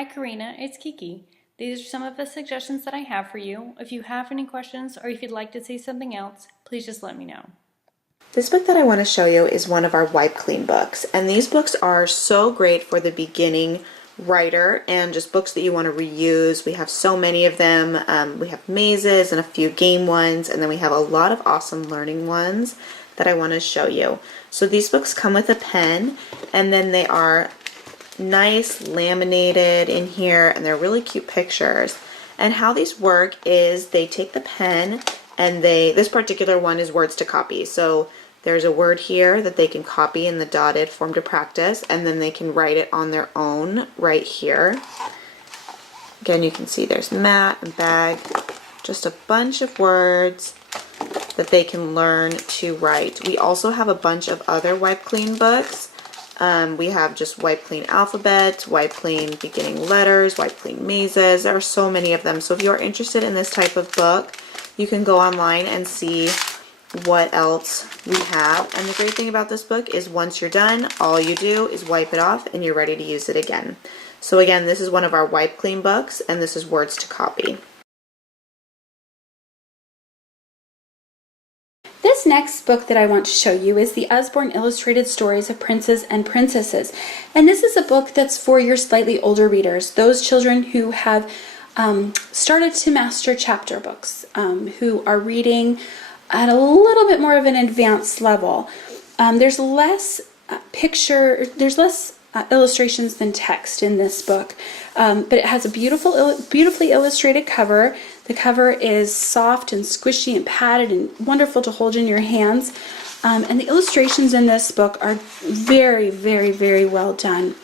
Hi Karina, it's Kiki. These are some of the suggestions that I have for you. If you have any questions or if you'd like to see something else, please just let me know. This book that I want to show you is one of our wipe clean books, and these books are so great for the beginning writer and just books that you want to reuse. We have so many of them. We have mazes and a few game ones, and then we have a lot of awesome learning ones that I want to show you. So these books come with a pen, and then they are nice laminated in here, and they're really cute pictures. And how these work is they take the pen and this particular one is words to copy. So there's a word here that they can copy in the dotted form to practice, and then they can write it on their own right here. Again, you can see there's mat and bag, just a bunch of words that they can learn to write. We also have a bunch of other wipe clean books. We have just wipe clean alphabet, wipe clean beginning letters, wipe clean mazes. There are so many of them. So if you're interested in this type of book, you can go online and see what else we have. And the great thing about this book is once you're done, all you do is wipe it off and you're ready to use it again. So again, this is one of our wipe clean books, and this is words to copy. This next book that I want to show you is the Usborne Illustrated Stories of Princes and Princesses. And this is a book that's for your slightly older readers, those children who have started to master chapter books, who are reading at a little bit more of an advanced level. There's less illustrations than text in this book, but it has a beautifully illustrated cover. The cover is soft and squishy and padded and wonderful to hold in your hands. And the illustrations in this book are very, very, very well done.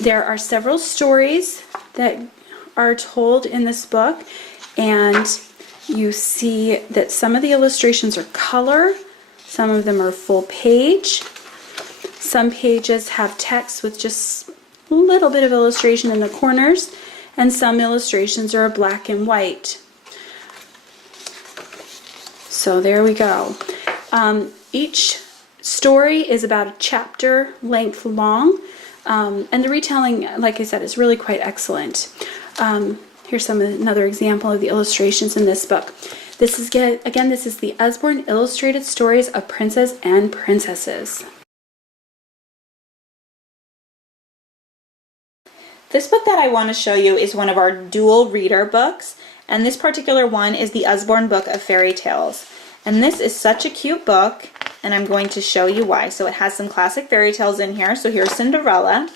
There are several stories that are told in this book, and you see that some of the illustrations are color, some of them are full page, some pages have text with just a little bit of illustration in the corners, and some illustrations are black and white. So there we go. Each story is about a chapter length long, and the retelling, like I said, is really quite excellent. Here's another example of the illustrations in this book. This is the Usborne Illustrated Stories of Princes and Princesses. This book that I want to show you is one of our dual reader books, and this particular one is the Usborne Book of Fairy Tales. And this is such a cute book, and I'm going to show you why. So it has some classic fairy tales in here. So here's Cinderella.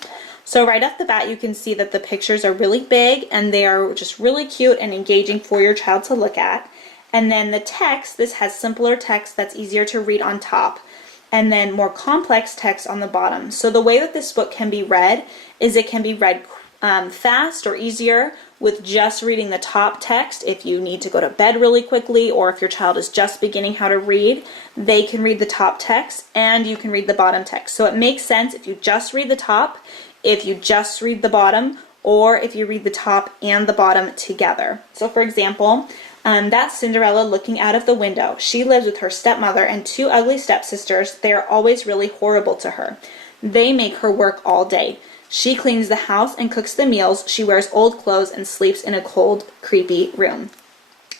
So right off the bat, you can see that the pictures are really big, and they are just really cute and engaging for your child to look at. And then the text, this has simpler text that's easier to read on top, and then more complex text on the bottom. So the way that this book can be read is it can be read fast or easier with just reading the top text. If you need to go to bed really quickly, or if your child is just beginning how to read, they can read the top text and you can read the bottom text. So it makes sense if you just read the top, if you just read the bottom, or if you read the top and the bottom together. So for example, that's Cinderella looking out of the window. She lives with her stepmother and two ugly stepsisters. They are always really horrible to her. They make her work all day. She cleans the house and cooks the meals. She wears old clothes and sleeps in a cold, creepy room.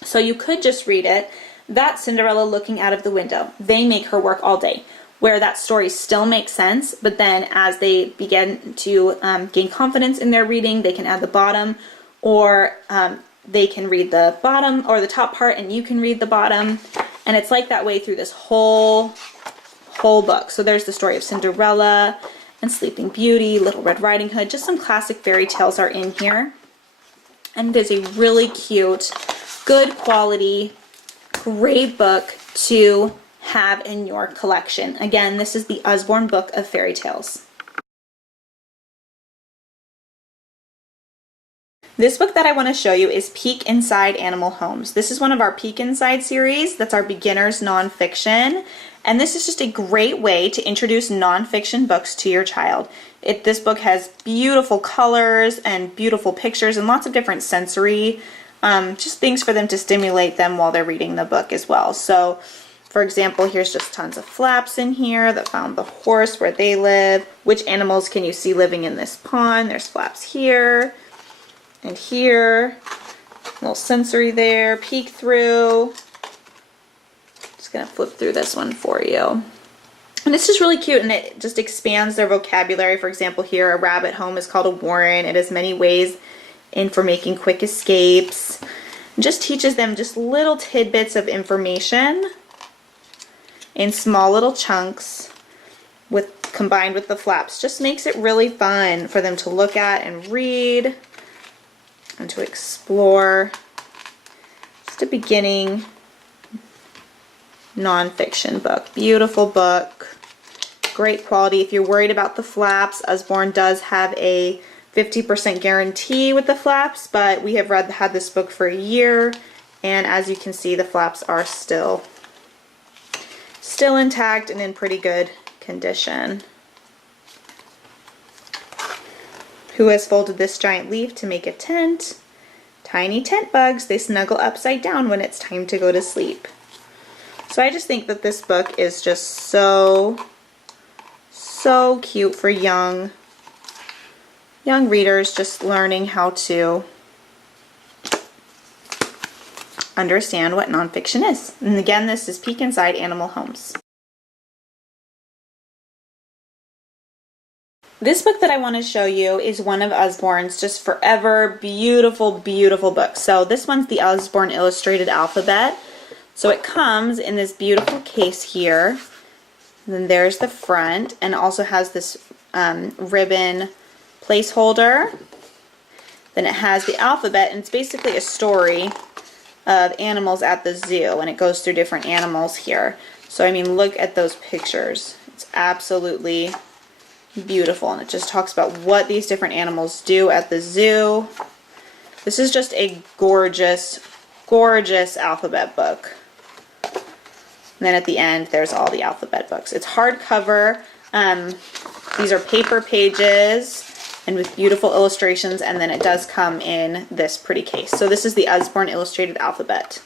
So you could just read it, that's Cinderella looking out of the window. They make her work all day. Where that story still makes sense, but then as they begin to gain confidence in their reading, they can add the bottom, or they can read the bottom or the top part and you can read the bottom. And it's like that way through this whole book. So there's the story of Cinderella and Sleeping Beauty, Little Red Riding Hood. Just some classic fairy tales are in here. And it is a really cute, good quality, great book to have in your collection. Again, this is the Usborne Book of Fairy Tales. This book that I want to show you is Peek Inside Animal Homes. This is one of our Peek Inside series. That's our beginners nonfiction. And this is just a great way to introduce nonfiction books to your child. This book has beautiful colors and beautiful pictures and lots of different sensory just things for them to stimulate them while they're reading the book as well. So for example, here's just tons of flaps in here that found the horse where they live. Which animals can you see living in this pond? There's flaps here. and here. A little sensory there, peek through. Just gonna flip through this one for you. And it's just really cute, and it just expands their vocabulary. For example, here, a rabbit home is called a warren. It has many ways in for making quick escapes. It just teaches them just little tidbits of information in small little chunks combined with the flaps. Just makes it really fun for them to look at and read and to explore. Just a beginning nonfiction book. Beautiful book. Great quality. If you're worried about the flaps, Usborne does have a 50% guarantee with the flaps, but we have had this book for a year, and as you can see, the flaps are still intact and in pretty good condition. Who has folded this giant leaf to make a tent? Tiny tent bugs. They snuggle upside down when it's time to go to sleep. So I just think that this book is just so cute for young readers just learning how to understand what nonfiction is. And again, this is Peek Inside Animal Homes. This book that I want to show you is one of Usborne's just forever beautiful, beautiful books. So this one's the Usborne Illustrated Alphabet. So it comes in this beautiful case here. And then there's the front, and it also has this ribbon placeholder. Then it has the alphabet, and it's basically a story of animals at the zoo, and it goes through different animals here. So I mean, look at those pictures. It's absolutely beautiful, and it just talks about what these different animals do at the zoo. This is just a gorgeous, gorgeous alphabet book. And then at the end, there's all the alphabet books. It's hardcover. These are paper pages and with beautiful illustrations, and then it does come in this pretty case. So this is the Usborne Illustrated Alphabet.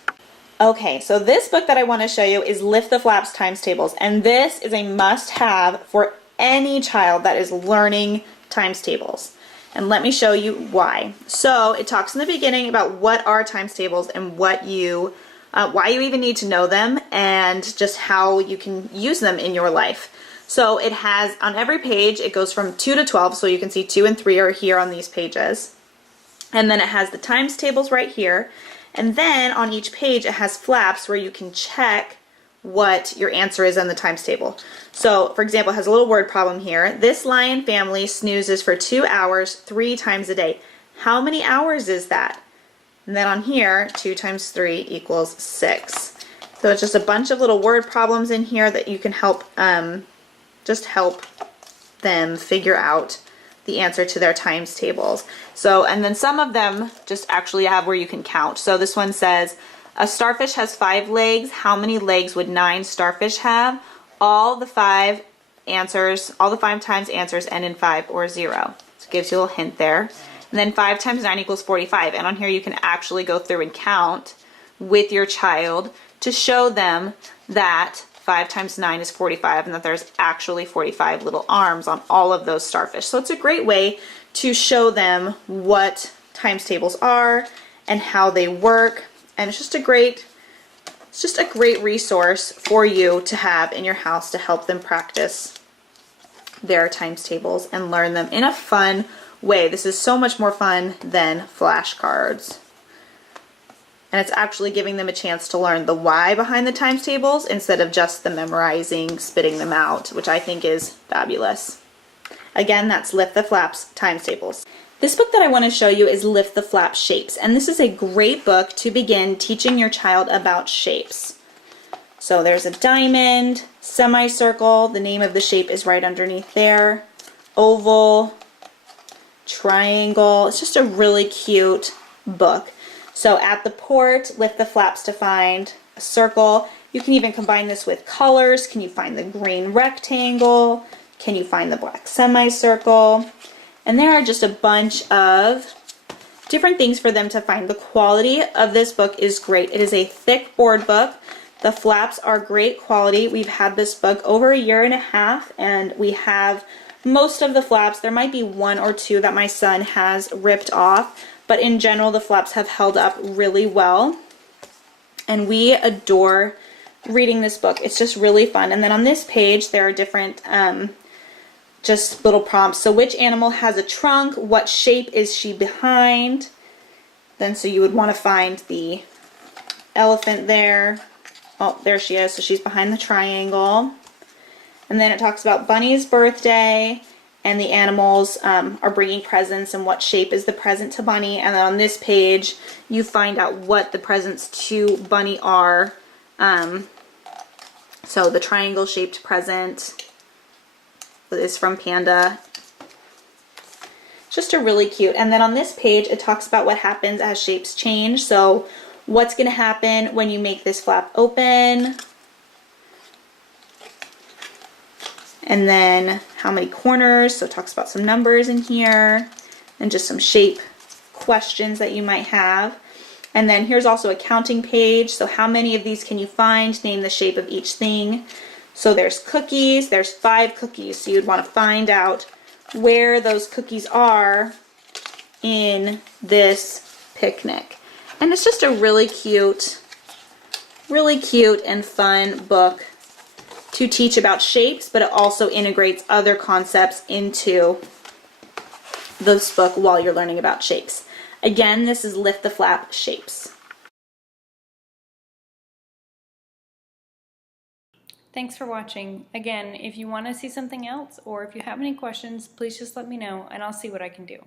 Okay, so this book that I want to show you is Lift the Flaps Times Tables, and this is a must-have for any child that is learning times tables. And let me show you why. So it talks in the beginning about what are times tables and why you even need to know them, and just how you can use them in your life. So it has, on every page, it goes from 2 to 12, so you can see 2 and 3 are here on these pages. And then it has the times tables right here. And then on each page it has flaps where you can check what your answer is on the times table. So, for example, it has a little word problem here. This lion family snoozes for 2 hours 3 times a day. How many hours is that? And then on here, 2 times 3 equals 6. So it's just a bunch of little word problems in here that you can help just help them figure out the answer to their times tables. So, and then some of them just actually have where you can count. So this one says, a starfish has 5 legs. How many legs would 9 starfish have? All the 5 times answers end in 5 or 0. So it gives you a little hint there. And then 5 times 9 equals 45. And on here you can actually go through and count with your child to show them that 5 times 9 is 45, and that there's actually 45 little arms on all of those starfish. So it's a great way to show them what times tables are and how they work. And it's just a great resource for you to have in your house to help them practice their times tables and learn them in a fun way. This is so much more fun than flashcards. And it's actually giving them a chance to learn the why behind the times tables instead of just the memorizing, spitting them out, which I think is fabulous. Again, that's Lift the Flaps Times Tables. This book that I want to show you is Lift the Flaps Shapes, and this is a great book to begin teaching your child about shapes. So there's a diamond, semicircle, the name of the shape is right underneath there, oval, triangle. It's just a really cute book. So at the port, lift the flaps to find a circle. You can even combine this with colors. Can you find the green rectangle? Can you find the black semicircle? And there are just a bunch of different things for them to find. The quality of this book is great. It is a thick board book. The flaps are great quality. We've had this book over 1.5 years, and we have most of the flaps. There might be 1 or 2 that my son has ripped off, but in general the flaps have held up really well. And we adore reading this book. It's just really fun. And then on this page there are different just little prompts. So which animal has a trunk? What shape is she behind? Then so you would want to find the elephant there. Oh, there she is. So she's behind the triangle. And then it talks about Bunny's birthday, and the animals are bringing presents and what shape is the present to Bunny. And then on this page you find out what the presents to Bunny are. So the triangle shaped present is from Panda. Just a really cute. And then on this page it talks about what happens as shapes change. So what's going to happen when you make this flap open, and then how many corners. So it talks about some numbers in here and just some shape questions that you might have. And then here's also a counting page. So how many of these can you find? Name the shape of each thing. So there's cookies. There's 5 cookies. So you'd want to find out where those cookies are in this picnic. And it's just a really cute and fun book to teach about shapes, but it also integrates other concepts into this book while you're learning about shapes. Again, this is Lift the Flap Shapes. Thanks for watching. Again, if you want to see something else or if you have any questions, please just let me know and I'll see what I can do.